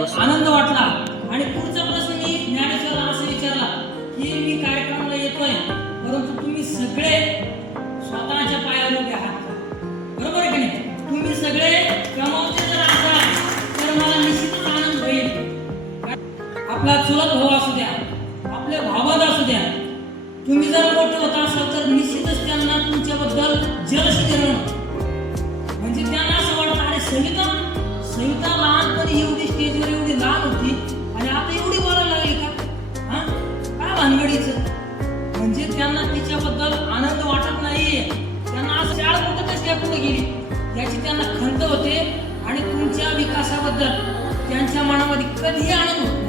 आनंद वाटला. आणि पुढचा प्रश्न मी ज्ञानेश्वरला असं विचारला की मी कार्यक्रमाला येतोय परंतु तुम्ही सगळे स्वतःच्या पायावर उभे आहात. बरोबर की नाही? तुम्ही सगळे कमावते जर असाल तर मला निश्चितच आनंद होईल. आपला चुलत भाऊ असू द्या आपले भावात असू द्या. तुम्ही जर मोठे होत असाल तर निश्चितच त्यांना तुमच्याबद्दल जलस निर्माण शाळा पुढे गेली. याची त्यांना खंत होते आणि तुमच्या विकासाबद्दल त्यांच्या मनामध्ये कधीही आनंद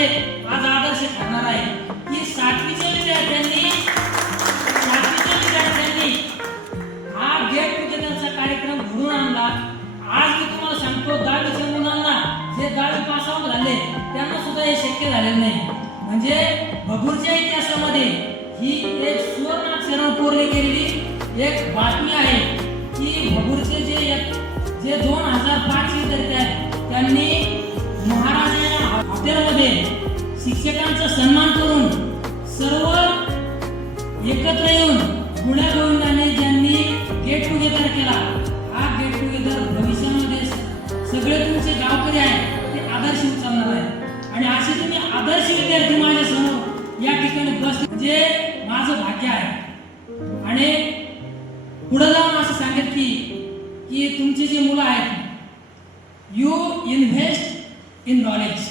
महाराष्ट्रामध्ये आज आदर्श ठरणार आहे. की सातवीच्या विद्यार्थ्यांनी सातवीच्या विद्यार्थ्यांनी हा गेट टुगेदरचा कार्यक्रम घडून आणला. आज मी तुम्हाला सांगतो दहावीच्या मुलांना जे दहावी पास आउट झाले त्यांना सुद्धा हे शक्य झालेलं नाही. म्हणजे भगूरच्या इतिहासामध्ये ही एक सुवर्णाक्षरण अक्षरावर कोरली गेलेली एक बातमी आहे की भगूरचे जे जे दोन हजार पाच विद्यार्थी आहेत त्यांनी महाराजा हॉटेलमध्ये शिक्षकांचा सन्मान करून सर्व एकत्र येऊन गुण्या गोविंदाने ज्यांनी गेट टुगेदर केला हा गेट टुगेदर भविष्यामध्ये सगळे तुमचे गावकरी आहेत ते आदर्श उचलणार आहे आणि असे तुम्ही आदर्श विद्यार्थी माझ्यासमोर या ठिकाणी बस जे माझं भाग्य आहे. आणि पुढे जाऊन असं सांगत की की तुमचे जे मुलं आहेत यू इन्व्हेस्ट इन नॉलेज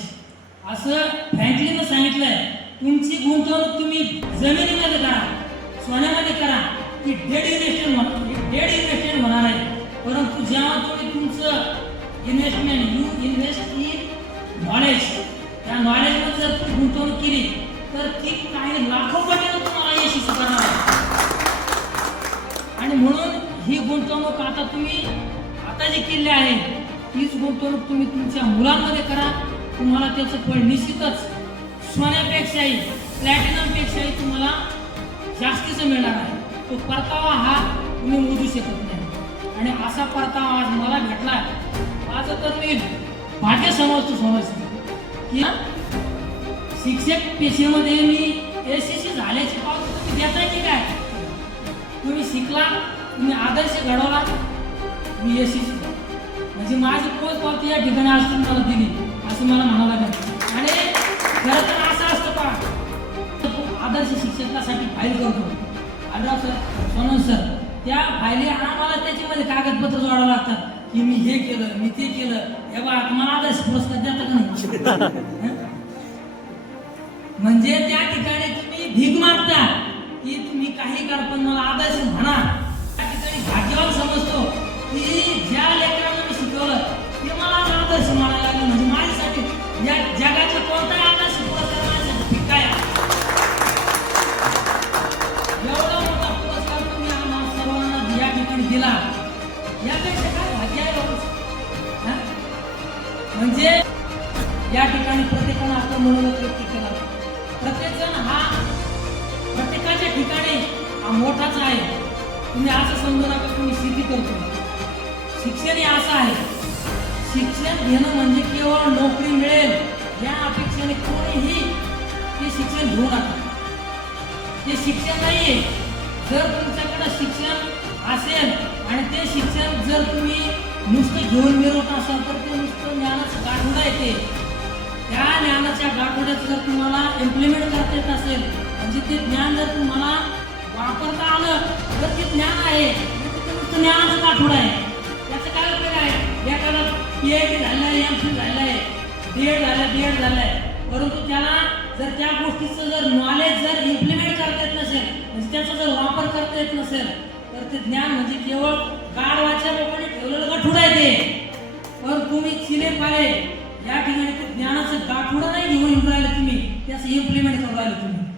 असं फ्रँकलीनं सांगितलंय. तुमची गुंतवणूक तुम्ही जमिनीमध्ये करा सोन्यामध्ये करा. की डेड इन्व्हेस्टमेंट डेड इन्व्हेस्टमेंट होणार आहे. परंतु जेव्हा तुम्ही तुमचं investment you invest in knowledge त्या नॉलेजमध्ये जर तुम्ही गुंतवणूक केली तर ती काही लाखो पटीनं तुम्हाला यशस्वी करणार आहे. आणि म्हणून ही गुंतवणूक आता तुम्ही आता जे केले आहे तीच गुंतवणूक तुम्ही तुमच्या मुलांमध्ये करा. तुम्हाला त्याचं फळ निश्चितच सोन्यापेक्षाही प्लॅटिनमपेक्षाही तुम्हाला जास्तीचं मिळणार आहे. तो परतावा हा तुम्ही मोजू शकत नाही. आणि असा परतावा आज मला भेटला माझं तर मी भाग्य समजतो. समजतो की शिक्षक पेशेमध्ये मी एस एस सी झाल्याची पावती तुम्ही देताय की काय? तुम्ही शिकला तुम्ही आदर्श घडवला मी यशस्वी सी म्हणजे माझी पोच पावती या ठिकाणी आज मला दिली. असं मला आढराव सर सोनन सर त्या फायली आम्हाला त्याच्यामध्ये कागदपत्र जोडावं लागतात की मी हे केलं मी ते केलं. हे बा मला आदर्श पुरस्कार देता का नाही? म्हणजे त्या ठिकाणी तुम्ही भीक मागता की तुम्ही काही करा पण मला आदर्श म्हणा. त्या ठिकाणी भाग्यवान समजतो की ज्या लेकरांना मी शिकवलं ते मला आदर्श म्हणायला लागलं. म्हणजे माझ्यासाठी यापेक्षा काय भाजी आहे बाबा? म्हणजे या ठिकाणी प्रत्येकानं आपलं मनोगत व्यक्त केलं. प्रत्येक जण हा प्रत्येकाच्या ठिकाणी हा मोठाच आहे. तुम्ही असं समजू नका तुम्ही शेती करतो शिक्षण हे असं आहे. शिक्षण घेणं म्हणजे केवळ नोकरी मिळेल या अपेक्षेने कोणीही ते शिक्षण घेऊ नका. ते शिक्षण नाहीये. जर तुमच्याकडं शिक्षण असेल आणि ते शिक्षण जर तुम्ही नुसतं घेऊन मिळवत असाल तर ते नुसतं ज्ञानाचं गाठोडा येते त्या ज्ञानाच्या गाठोड्यात जर तुम्हाला इम्प्लिमेंट करता येत असेल म्हणजे ते ज्ञान जर तुम्हाला वापरता आलं तर ते ज्ञान आहे. म्हणजे ते नुसतं ज्ञानाचं गाठोडा आहे. त्याचं काय उपयोग आहे? एखादा पी एच डी झालेला आहे एम सी झालं आहे बी एड झालं बी एड झालं आहे परंतु त्या गोष्टीचं जर नॉलेज जर इम्प्लिमेंट करता येत नसेल म्हणजे त्याचा जर वापर करता येत नसेल तर ते ज्ञान म्हणजे केवळ गाढवाच्या लोकांनी ठेवलेलं गाठुड आहे ते. पण तुम्ही चिले पाले. या ठिकाणी ते ज्ञानाचं गाठुडं नाही घेऊन येऊन राहिले तुम्ही. त्याचं इम्प्लिमेंट करून राहिले तुम्ही.